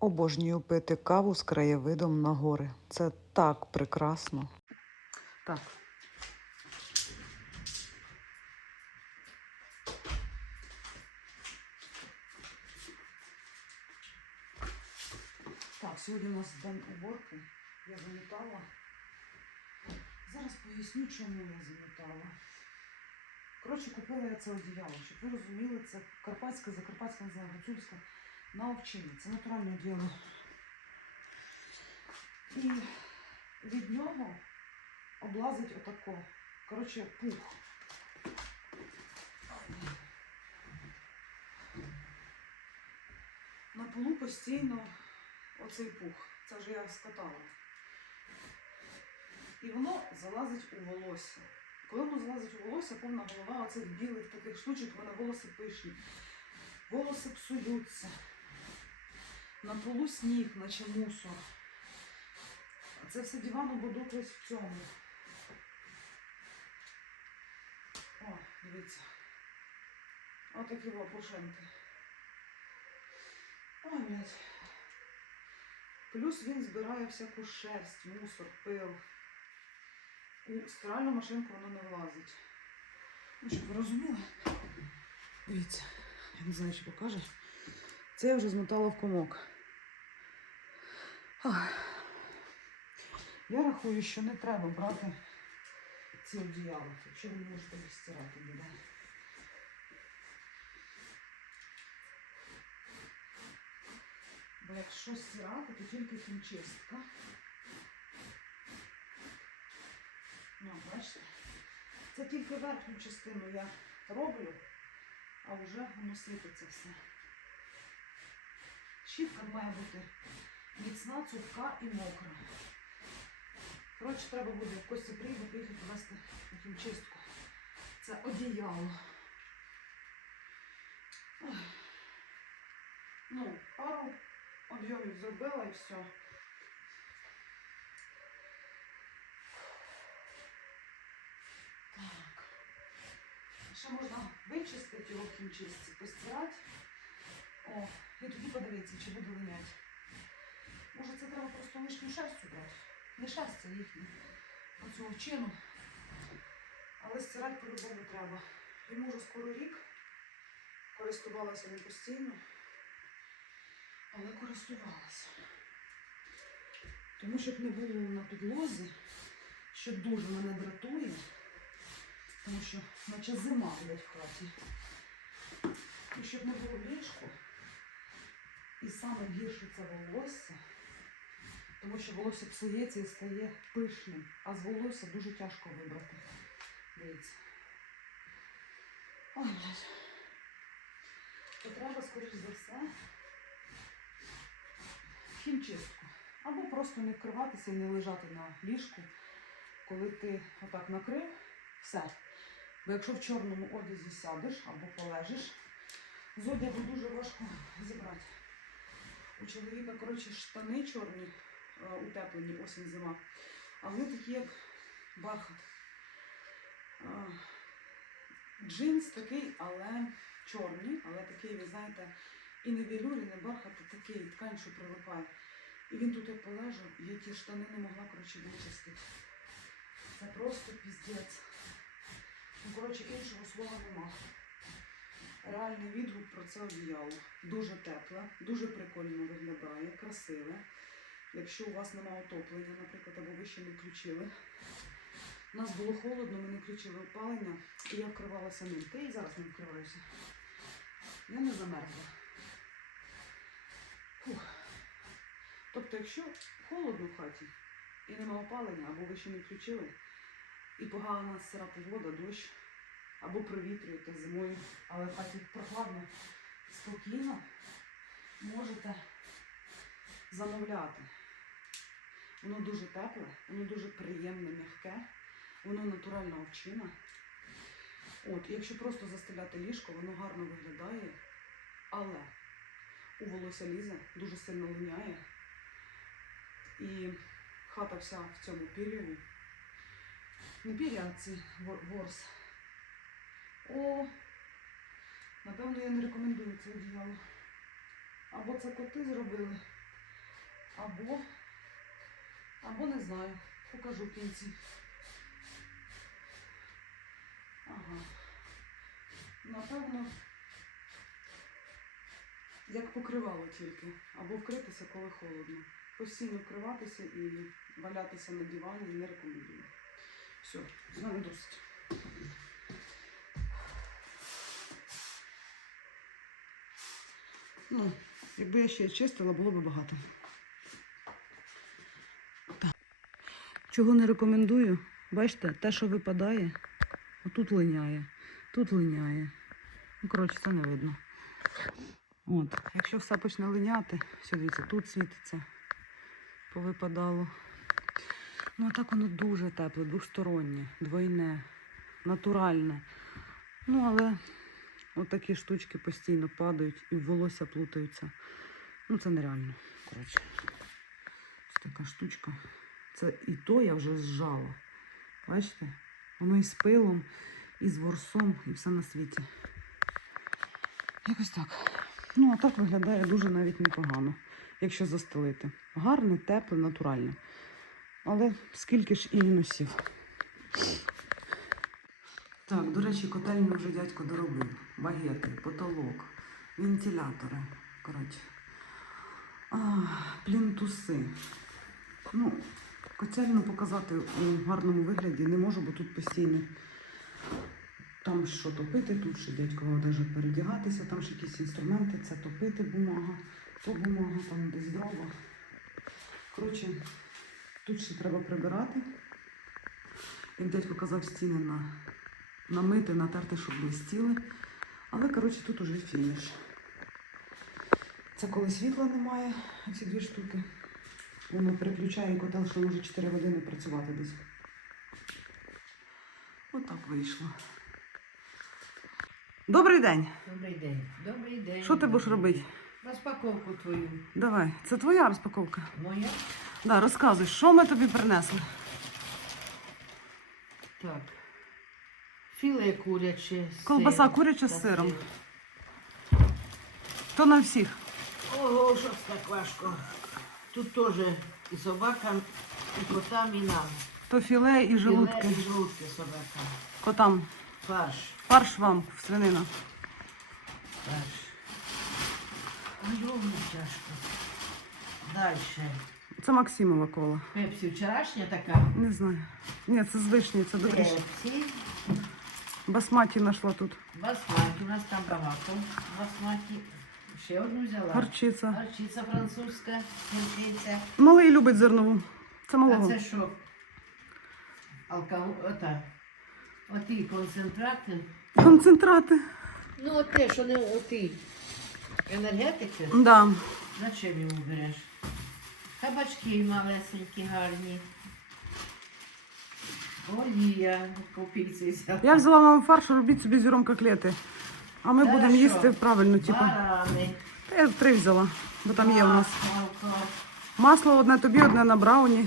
Обожнюю пити каву з краєвидом на гори. Це так прекрасно. Так. Так, сьогодні у нас день уборки. Я замітала. Зараз поясню, чому я замітала. Коротше, купила я це одіяло, щоб ви розуміли, це карпатське, закарпатське, не знаю, гуцульське на овчині. Це натуральне одіяло. І від нього облазить отако. Коротше, пух. На полу постійно оцей пух. Це вже я скатала. І воно залазить у волосся. Коли воно залазить у волосся, повна голова оцих білих таких штучок, в мене волоси пишні. Волоси псуються. На полу сніг, наче мусор. А це все дивану будуть ось в цьому. О, дивіться. Отакі лопушенки. Ой, блядь. Плюс він збирає всяку шерсть, мусор, пил. У стиральну машинку воно не влазить. Ну, щоб ви розуміли. Дивіться, я не знаю, чи покаже. Це я вже змотала в комок. Я рахую, що не треба брати ці одіяла, якщо ви можете їх стирати. Бо якщо стирати, то тільки хімчистка. Ну, бачите? Це тільки верхню частину я роблю, а вже воно сипеться все. Щітка має бути міцна, цупка і мокра. Коротше, треба буде в Кості прийде поїхати вести на хімчистку. Це одіяло. Ну, пару об'ємів зробила і все. Так. Ще можна вичистити його в хімчистці, постирати. О, і тоді подивитися, чи буде линяти. Може це треба просто лишню шерсть убрати. Не шерсть, а їхню. Оцю овчину. Але стирати по-любому треба. Йому вже скоро рік. Користувалася не постійно. Але користувалася. Тому щоб не було на підлозі, що дуже мене дратує. Тому що наче зима блядь, в хаті. І щоб не було ліжку. І саме гірше це волосся. Тому що волосся псується і стає пишним. А з волосся дуже тяжко вибрати. Дивіться. Ой, блядь. То треба, скоріш за все, хімчистку. Або просто не вкриватися і не лежати на ліжку, коли ти отак накрив, все. Бо якщо в чорному одязі сядеш або полежиш, з одягу дуже важко зібрати. У чоловіка, коротше, штани чорні, е, утеплені осінь зима, а вони такі, як бархат. Е, Джинс такий, але чорний, але такий, ви знаєте, і не велюр, не бархат, а такий ткань, що прилипає. І він тут як полежав, я ті штани не могла, коротше, вичистити. Це просто піздець. Ну, коротше, іншого слова нема. Реальний відгук про це одіяло. Дуже тепле, дуже прикольно виглядає, красиве. Якщо у вас немає отоплення, наприклад, або ви ще не включили. У нас було холодно, ми не включили опалення, і я вкривалася ним. Та і зараз не вкриваюся. Я не замерзла. Фух. Тобто, якщо холодно в хаті і нема опалення, або ви ще не включили, і погана сира погода, дощ, або провітрюєте зимою, але в хаті прохладно, спокійно можете замовляти. Воно дуже тепле, воно дуже приємне, м'яке, воно натуральна овчина. От, якщо просто застеляти ліжко, воно гарно виглядає, але у волосся лізе, дуже сильно линяє. І хата вся в цьому пір'яві. Не пір'я, а ці вор- ворс. О, напевно, я не рекомендую це одіяло. Або це коти зробили, Або, або не знаю, покажу кінці. Ага. Напевно, як покривало тільки. Або вкритися, коли холодно. Постійно вкриватися і валятися на дивані не рекомендую. Все, з мене досить. Ну, якби я ще чистила, було б багато. Так. Чого не рекомендую? Бачите, те, що випадає, отут линяє, тут линяє. Ну, коротше, це не видно. От, якщо все почне линяти, все дивіться, тут світиться, повипадало. Ну, а так воно дуже тепле, двостороннє, двойне, натуральне. Ну, але от такі штучки постійно падають і волосся плутаються. Ну, це нереально. Коротше, ось така штучка. Це і то я вже зжала. Бачите? Воно і з пилом, і з ворсом, і все на світі. Якось так. Ну, а так виглядає дуже навіть непогано, якщо застелити. Гарне, тепле, натуральне. Але скільки ж і мінусів. Так, до речі, котельню вже дядько доробив. Багети, потолок, вентилятори. Коротше. Плінтуси. Ну, котельну показати у гарному вигляді не можу, бо тут постійно там що топити, тут ще дядько одежа передягатися, там ще якісь інструменти, це топити бумага, то бумага, там десь дрова. Коротше, тут ще треба прибирати. Як дядько казав, стіни на, намити, натерти, щоб блистіли. Але, коротше, тут уже фініш. Це коли світла немає, ці дві штуки. Воно переключає котел, що може 4 години працювати десь. Отак вийшло. Добрий день. Добрий день. Добрий день. Що ти будеш робити? Розпаковку твою. Давай, це твоя розпаковка. Моя? Да, розказуй, що ми тобі принесли. Так. Філе куряче. з Колбаса сиром куряча з сиром. сиром. То на всіх. Ого, що ж так важко. Тут теж і собакам, і котам, і нам. То філе і желудки. Філе і желудки собакам. Котам. Фарш. Фарш вам, свинина. Фарш. Ой, мені тяжко. Далі. Це Максимова кола. Пепсі вчорашня така. Не знаю. Ні, це з вишні, це добріше. Пепсі. Басматі знайшла тут. Басматі. У нас там багато. Басматі. Ще одну взяла. Гарчиця. Гарчиця французька, гірчиця. Малий любить зернову. Це А малого. це що? Алкоголь, ота. Оті концентрати. Концентрати. Ну, от те, що не оті. Енергетики. Да. На чим його береш? Кабачки малесенькі, гарні. Олія. Я взяла вам фарш, робіть собі зіром котлети. А ми будемо їсти правильно, типу. Барани. Та Я три взяла, бо там є у нас. Масло. Масло одне тобі, одне на брауні.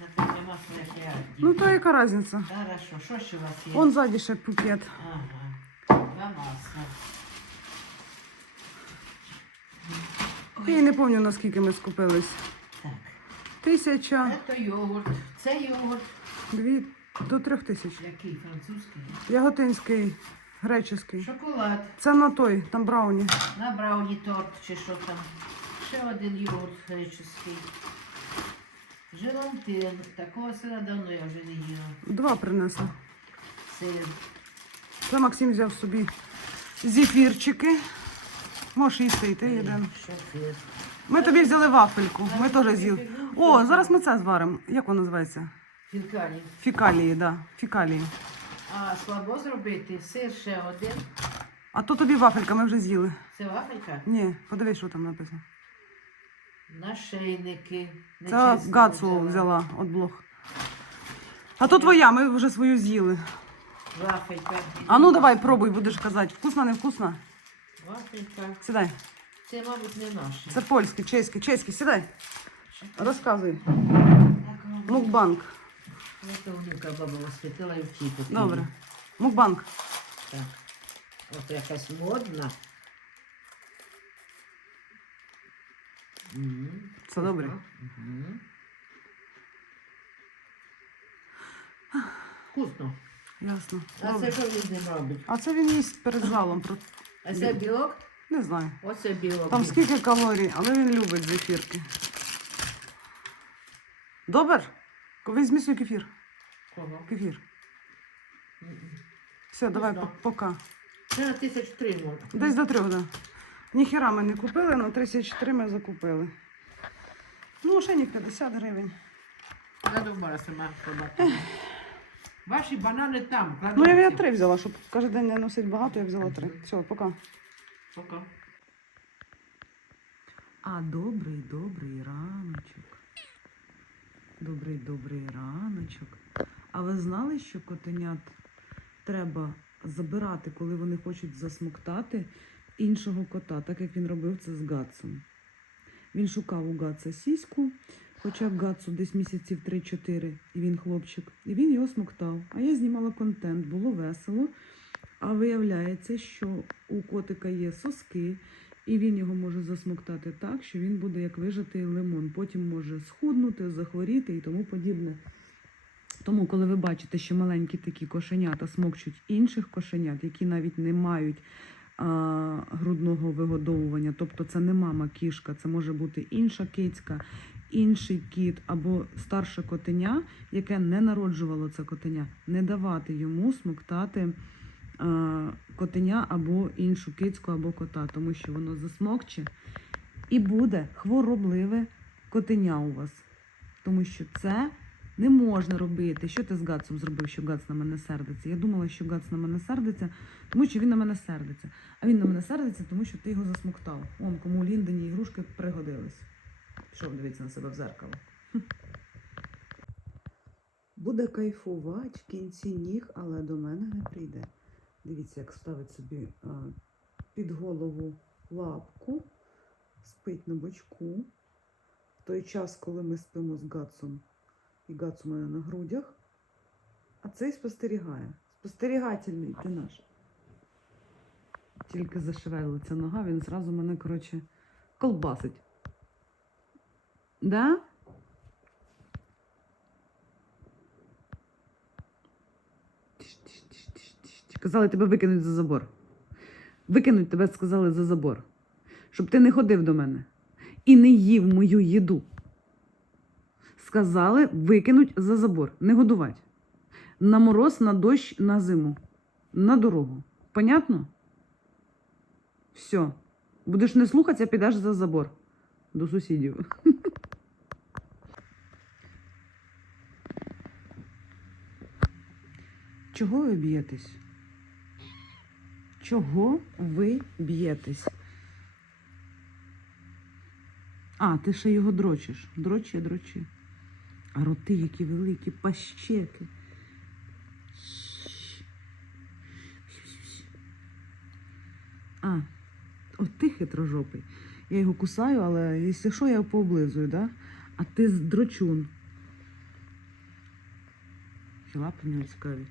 Зате не масло, як я. Ну то яка різниця? Хорошо, що ще у вас є? Вон ззаді ще пакет. Ага. Два масла. Я й не пам'ятаю, наскільки ми скупились. Так. Тисяча, Це йогурт. Це йогурт. дві до трьох тисяч. Який французький? Яготинський, греческий. Шоколад. Це на той, там брауні. На брауні торт чи що там. Ще один йогурт греческий. Желантин. Такого сира давно я вже не їла. Два принесла. Сир. Це Максим взяв собі зефірчики. Можеш їсти і ти. Шофер. Ми тобі взяли вафельку, ми теж з'їли. О, зараз ми це зваримо. Як воно називається? Фінкалі. Фікалії, да. Фікалії. А слабо зробити. Сир ще один. А то тобі вафелька, ми вже з'їли. Це вафелька. Ні, подивись, що там написано. Нашийники. Це Гацу взяла от блох. А то твоя, ми вже свою з'їли. Вафелька. А ну давай, пробуй, будеш казати, вкусна, не вкусна. Вафелька. Сідай. Це, мабуть, не наше. Це польський, чеський, чеський, сідай. Розказуй. Так. Мукбанк. Ну, то внука баба воспитала і втіку. Добре. Мукбанк. Так. От якась модна. М. Це добре? Мгм. Вкусно. Ясно. А Добре. це що він ним робить? А це він їсть перед залом. про- А це білок? Не знаю. Оце білок. Там скільки калорій, але він любить зефірки. Добре? Візьми свій кефір. Кого? Кефір. Все, давай, по- пока. Це на тисяч три може. Десь до трьох, да. Ніхіра ми не купили, на 34 ми закупили. Ну, ще не 50 гривень. Задовбала сама побачити. Ваші банани там. Ну, я кладуться. я три взяла, щоб кожен день не носити багато, я взяла три. Все, пока. Пока. А добрий, добрий раночок. Добрий, добрий раночок. А ви знали, що котенят треба забирати, коли вони хочуть засмоктати іншого кота, так як він робив це з Гатсом. Він шукав у Гатса сіську, хоча Гатсу десь місяців 3-4, і він хлопчик, і він його смоктав. А я знімала контент, було весело. А виявляється, що у котика є соски, і він його може засмоктати так, що він буде як вижатий лимон. Потім може схуднути, захворіти і тому подібне. Тому, коли ви бачите, що маленькі такі кошенята смокчуть інших кошенят, які навіть не мають а, грудного вигодовування, тобто це не мама кішка, це може бути інша кицька, інший кіт або старше котеня, яке не народжувало це котеня, не давати йому смоктати котеня або іншу кицьку або кота, тому що воно засмокче і буде хворобливе котеня у вас. Тому що це не можна робити. Що ти з Гацом зробив, що Гац на мене сердиться? Я думала, що Гац на мене сердиться, тому що він на мене сердиться. А він на мене сердиться, тому що ти його засмоктав. Он кому у Ліндені ігрушки пригодились. Пішов дивитися на себе в зеркало. Буде кайфувати в кінці ніг, але до мене не прийде. Дивіться, як ставить собі під голову лапку, спить на бочку. В той час, коли ми спимо з Гацом, і Гац у мене на грудях, а цей спостерігає. Спостерігательний ти наш. Тільки зашевелиться нога, він зразу мене, коротше, колбасить. Да? Тиш, тиш, тиш. Казали, тебе викинуть за забор. Викинуть тебе, сказали, за забор. Щоб ти не ходив до мене і не їв мою їду. Сказали, викинуть за забор, не годувати. На мороз, на дощ, на зиму. На дорогу. Понятно? Все. Будеш не слухатися, підеш за забор. До сусідів. Чого ви б'єтесь? Чого ви б'єтесь? А, ти ще його дрочиш. Дрочи, дрочи. А роти які великі, пащеки. А, от ти хитрожопий. Я його кусаю, але якщо що, я його пооблизую, да? А ти дрочун. Лапи нього цікаві.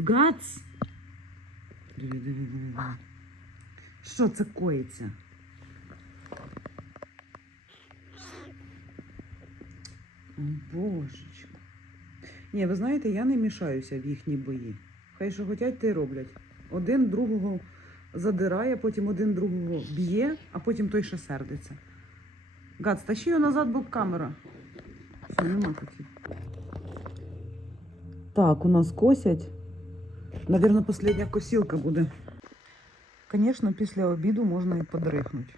Гац! Що це коїться? О, Божечко. Ні, ви знаєте, я не мішаюся в їхні бої. Хай що хотять, те й роблять. Один другого задирає, потім один другого б'є, а потім той ще сердиться. Гац, тащи його назад, бо камера. Все, нема хотів. Так, у нас косять. Наверное, последня косілка буде. Звісно, після обіду можна і подрихнути.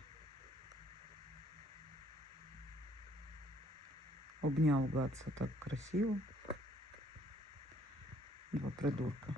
Обняв Гатса так красиво. Два придурка.